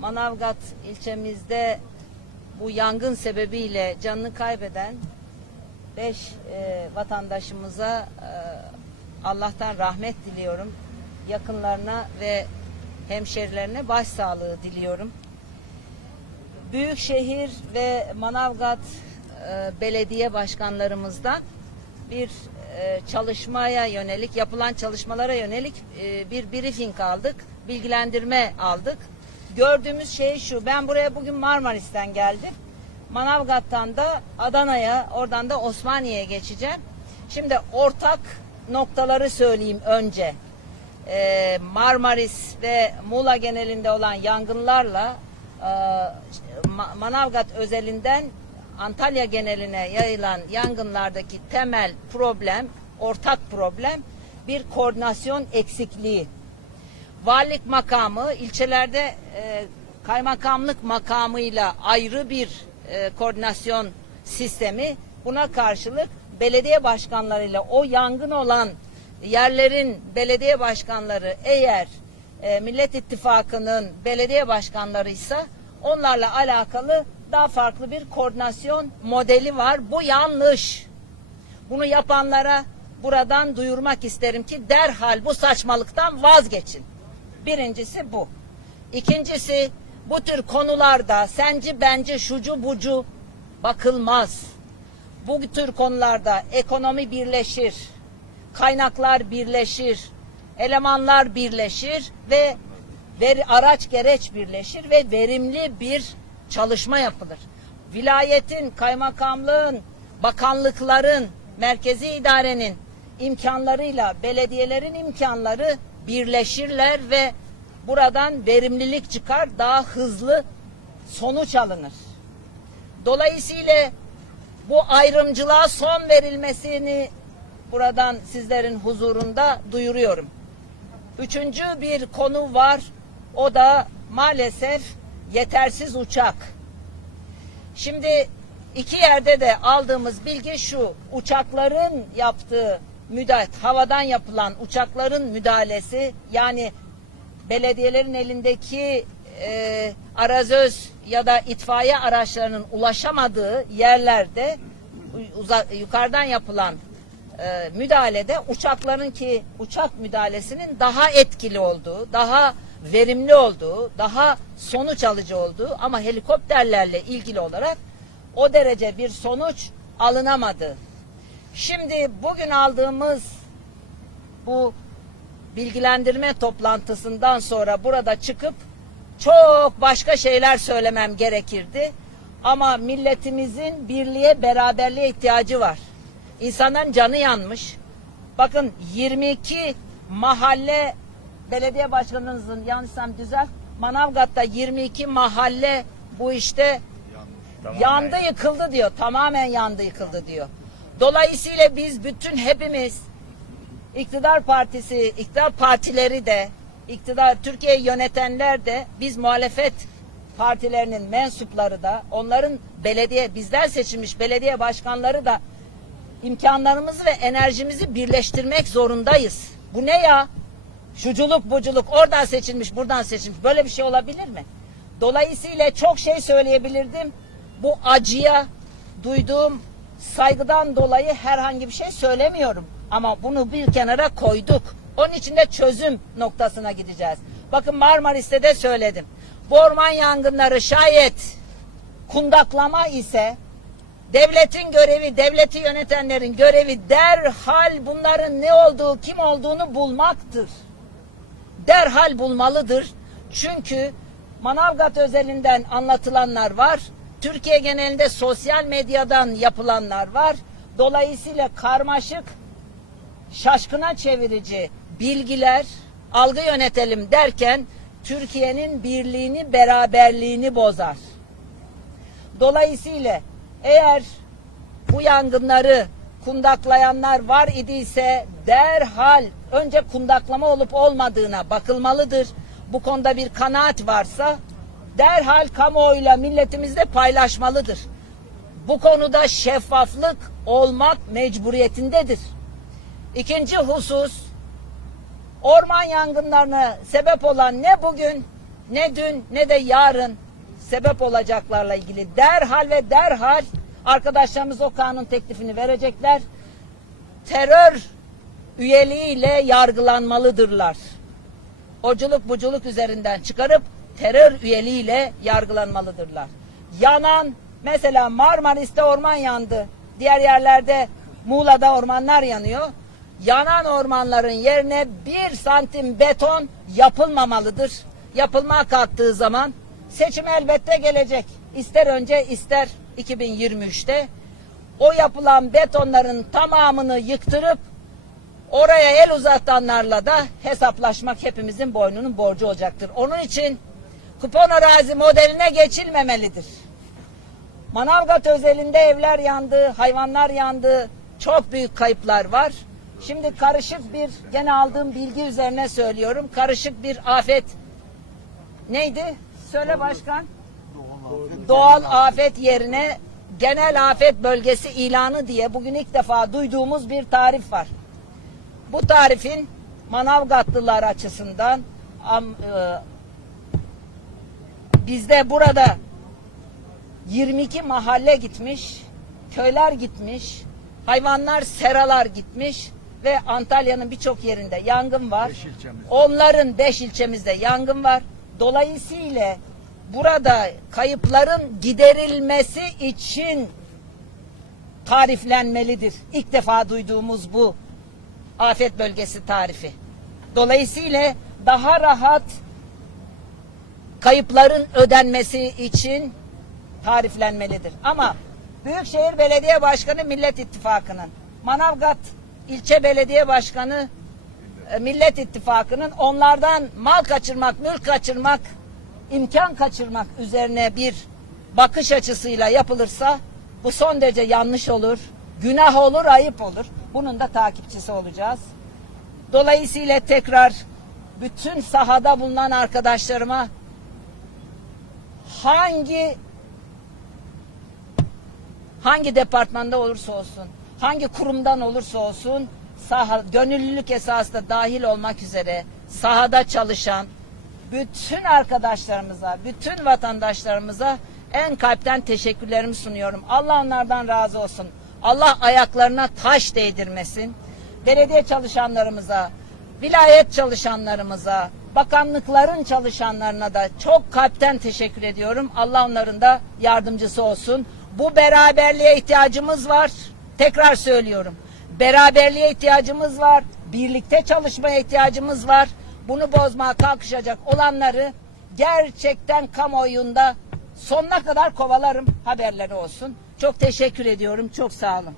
Manavgat ilçemizde bu yangın sebebiyle canını kaybeden 5 vatandaşımıza e, Allah'tan rahmet diliyorum. Yakınlarına ve hemşerilerine başsağlığı diliyorum. Büyükşehir ve Manavgat e, belediye başkanlarımızdan bir e, çalışmaya yönelik, yapılan çalışmalara yönelik e, bir briefing aldık, bilgilendirme aldık. Gördüğümüz şey şu, ben buraya bugün Marmaris'ten geldim. Manavgat'tan da Adana'ya, oradan da Osmaniye'ye geçeceğim. Şimdi ortak noktaları söyleyeyim önce. Ee, Marmaris ve Muğla genelinde olan yangınlarla e, Ma- Manavgat özelinden Antalya geneline yayılan yangınlardaki temel problem, ortak problem bir koordinasyon eksikliği. Valilik makamı ilçelerde e, kaymakamlık makamıyla ayrı bir e, koordinasyon sistemi buna karşılık belediye başkanlarıyla o yangın olan yerlerin belediye başkanları eğer e, Millet İttifakı'nın belediye başkanlarıysa onlarla alakalı daha farklı bir koordinasyon modeli var. Bu yanlış. Bunu yapanlara buradan duyurmak isterim ki derhal bu saçmalıktan vazgeçin. Birincisi bu. İkincisi bu tür konularda senci bence şucu bucu bakılmaz. Bu tür konularda ekonomi birleşir, kaynaklar birleşir, elemanlar birleşir ve veri, araç gereç birleşir ve verimli bir çalışma yapılır. Vilayetin, kaymakamlığın, bakanlıkların, merkezi idarenin imkanlarıyla belediyelerin imkanları birleşirler ve buradan verimlilik çıkar, daha hızlı sonuç alınır. Dolayısıyla bu ayrımcılığa son verilmesini buradan sizlerin huzurunda duyuruyorum. Üçüncü bir konu var. O da maalesef yetersiz uçak. Şimdi iki yerde de aldığımız bilgi şu. Uçakların yaptığı müdahale, havadan yapılan uçakların müdahalesi yani belediyelerin elindeki e, arazöz ya da itfaiye araçlarının ulaşamadığı yerlerde uza, yukarıdan yapılan e, müdahalede uçakların ki uçak müdahalesinin daha etkili olduğu, daha verimli olduğu, daha sonuç alıcı olduğu ama helikopterlerle ilgili olarak o derece bir sonuç alınamadı. Şimdi bugün aldığımız bu bilgilendirme toplantısından sonra burada çıkıp çok başka şeyler söylemem gerekirdi. Ama milletimizin birliğe, beraberliğe ihtiyacı var. İnsanların canı yanmış. Bakın 22 mahalle belediye başkanınızın yanlışsam düzelt. Manavgat'ta 22 mahalle bu işte yandı yıkıldı diyor. Tamamen yandı yıkıldı diyor. Dolayısıyla biz bütün hepimiz iktidar partisi, iktidar partileri de, iktidar Türkiye'yi yönetenler de, biz muhalefet partilerinin mensupları da, onların belediye, bizden seçilmiş belediye başkanları da imkanlarımızı ve enerjimizi birleştirmek zorundayız. Bu ne ya? Şuculuk buculuk oradan seçilmiş buradan seçilmiş böyle bir şey olabilir mi? Dolayısıyla çok şey söyleyebilirdim. Bu acıya duyduğum saygıdan dolayı herhangi bir şey söylemiyorum. Ama bunu bir kenara koyduk. Onun için de çözüm noktasına gideceğiz. Bakın Marmaris'te de söyledim. Bu orman yangınları şayet kundaklama ise devletin görevi, devleti yönetenlerin görevi derhal bunların ne olduğu, kim olduğunu bulmaktır. Derhal bulmalıdır. Çünkü Manavgat özelinden anlatılanlar var. Türkiye genelinde sosyal medyadan yapılanlar var. Dolayısıyla karmaşık, şaşkına çevirici bilgiler, algı yönetelim derken Türkiye'nin birliğini, beraberliğini bozar. Dolayısıyla eğer bu yangınları kundaklayanlar var idiyse derhal önce kundaklama olup olmadığına bakılmalıdır. Bu konuda bir kanaat varsa derhal kamuoyuyla milletimizle paylaşmalıdır. Bu konuda şeffaflık olmak mecburiyetindedir. İkinci husus orman yangınlarına sebep olan ne bugün ne dün ne de yarın sebep olacaklarla ilgili derhal ve derhal arkadaşlarımız o kanun teklifini verecekler. Terör üyeliğiyle yargılanmalıdırlar. Oculuk buculuk üzerinden çıkarıp terör üyeliğiyle yargılanmalıdırlar. Yanan mesela Marmaris'te orman yandı. Diğer yerlerde Muğla'da ormanlar yanıyor. Yanan ormanların yerine bir santim beton yapılmamalıdır. Yapılmaya kalktığı zaman seçim elbette gelecek. İster önce ister 2023'te. O yapılan betonların tamamını yıktırıp Oraya el uzatanlarla da hesaplaşmak hepimizin boynunun borcu olacaktır. Onun için kupon arazi modeline geçilmemelidir. Manavgat özelinde evler yandı, hayvanlar yandı, çok büyük kayıplar var. Şimdi karışık bir, gene aldığım bilgi üzerine söylüyorum, karışık bir afet neydi? Söyle başkan. Doğal afet yerine genel afet bölgesi ilanı diye bugün ilk defa duyduğumuz bir tarif var. Bu tarifin Manavgatlılar açısından e, bizde burada 22 mahalle gitmiş, köyler gitmiş, hayvanlar, seralar gitmiş ve Antalya'nın birçok yerinde yangın var. Beş ilçemizde. Onların 5 ilçemizde yangın var. Dolayısıyla burada kayıpların giderilmesi için tariflenmelidir. İlk defa duyduğumuz bu afet bölgesi tarifi. Dolayısıyla daha rahat kayıpların ödenmesi için tariflenmelidir. Ama Büyükşehir Belediye Başkanı Millet İttifakı'nın, Manavgat İlçe Belediye Başkanı e, Millet İttifakı'nın onlardan mal kaçırmak, mülk kaçırmak, imkan kaçırmak üzerine bir bakış açısıyla yapılırsa bu son derece yanlış olur, günah olur, ayıp olur. Bunun da takipçisi olacağız. Dolayısıyla tekrar bütün sahada bulunan arkadaşlarıma hangi hangi departmanda olursa olsun, hangi kurumdan olursa olsun saha, gönüllülük esasında dahil olmak üzere sahada çalışan bütün arkadaşlarımıza, bütün vatandaşlarımıza en kalpten teşekkürlerimi sunuyorum. Allah onlardan razı olsun. Allah ayaklarına taş değdirmesin. Belediye çalışanlarımıza, vilayet çalışanlarımıza, bakanlıkların çalışanlarına da çok kalpten teşekkür ediyorum. Allah onların da yardımcısı olsun. Bu beraberliğe ihtiyacımız var. Tekrar söylüyorum. Beraberliğe ihtiyacımız var. Birlikte çalışmaya ihtiyacımız var. Bunu bozmaya kalkışacak olanları gerçekten kamuoyunda sonuna kadar kovalarım haberleri olsun. Çok teşekkür ediyorum. Çok sağ olun.